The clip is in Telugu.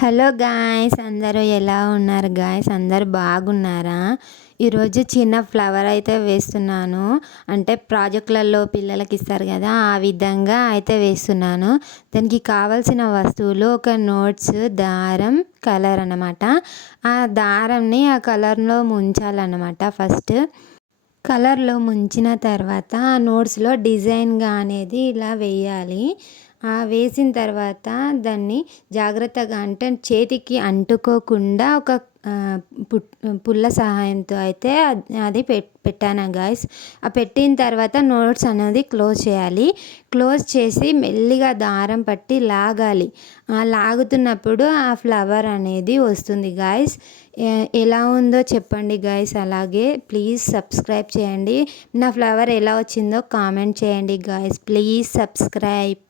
హలో గాయ్స్, అందరూ ఎలా ఉన్నారు గాయ్స్? అందరూ బాగున్నారా? ఈరోజు చిన్న ఫ్లవర్ అయితే వేస్తున్నాను. అంటే ప్రాజెక్టులలో పిల్లలకి ఇస్తారు కదా, ఆ విధంగా అయితే వేస్తున్నాను. దానికి కావాల్సిన వస్తువులు ఒక నోట్స్, దారం, కలర్ అన్నమాట. ఆ దారంని ఆ కలర్లో ముంచాలన్నమాట. ఫస్ట్ కలర్లో ముంచిన తర్వాత ఆ నోట్స్లో డిజైన్గా అనేది ఇలా వేయాలి. వేసిన తర్వాత దాన్ని జాగ్రత్తగా అంటే చేతికి అంటుకోకుండా ఒక పుల్ల సహాయంతో అయితే అది పెట్టాను గాయస్. పెట్టిన తర్వాత నోట్స్ అనేది క్లోజ్ చేయాలి. క్లోజ్ చేసి మెల్లిగా దారం పట్టి లాగాలి. లాగుతున్నప్పుడు ఆ ఫ్లవర్ అనేది వస్తుంది గాయస్. ఎలా ఉందో చెప్పండి గాయస్. అలాగే ప్లీజ్ సబ్స్క్రైబ్ చేయండి. నా ఫ్లవర్ ఎలా వచ్చిందో కామెంట్ చేయండి గాయస్. Please subscribe.